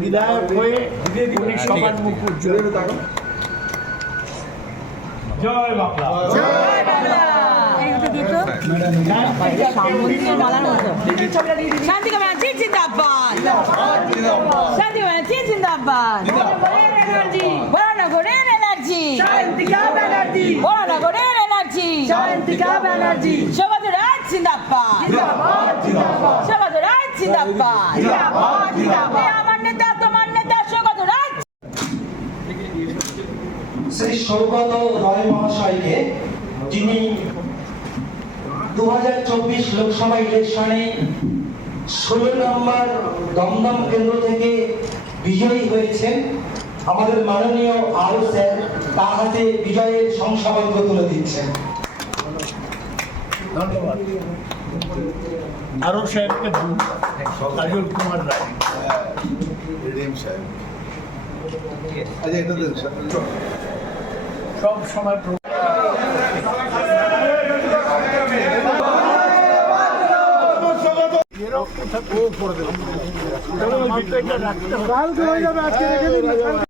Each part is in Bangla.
বিধায়ক হয়ে উনি সবার মুখ উজ্জ্বল। জয় বাংলা। শান্তি ব্যানার্জি জিন্দাবাদ। শান্তি ব্যানার্জি জিন্দাবাদ। বরানগরের এনার্জি ব্যানার্জি বরানগরের এনার্জি। শান্তিকা ব্যানার্জি সবাজ রাজ জিন্দাবাদ। সবাজ রাজ জিন্দাবাদ। এ আমার নেতা তোমার নেতা সবাজ রাজ শ্রী সৌগত রয় মহাশয়কে যিনি দু হাজার চব্বিশ লোকসভা ইলেকশনে ষোলো নম্বর দমদম কেন্দ্র থেকে বিজয়ী হয়েছেন আমাদের মাননীয় আরও স্যার তার হাতে বিজয়ের শংসাপত্র তুলে দিচ্ছেন। ধন্যবাদ। সাহেবকে কাজল কুমার রায়। আচ্ছা এটা সব সময় ও করে দেবে। আমার তো এটা রাখতে হবে।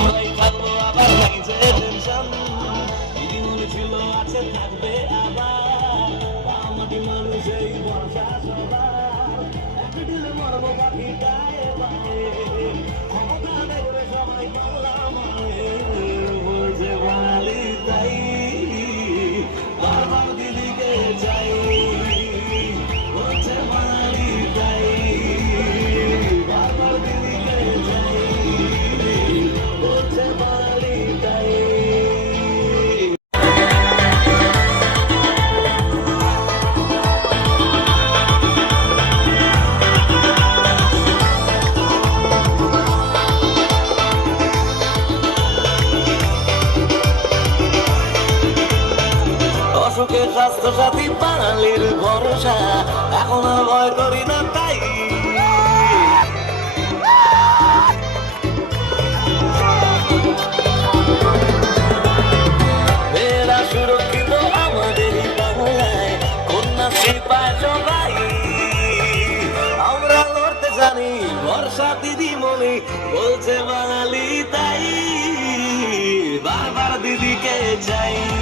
play. বলছে বাঙালি তাই বারবার দিদিকে চাই।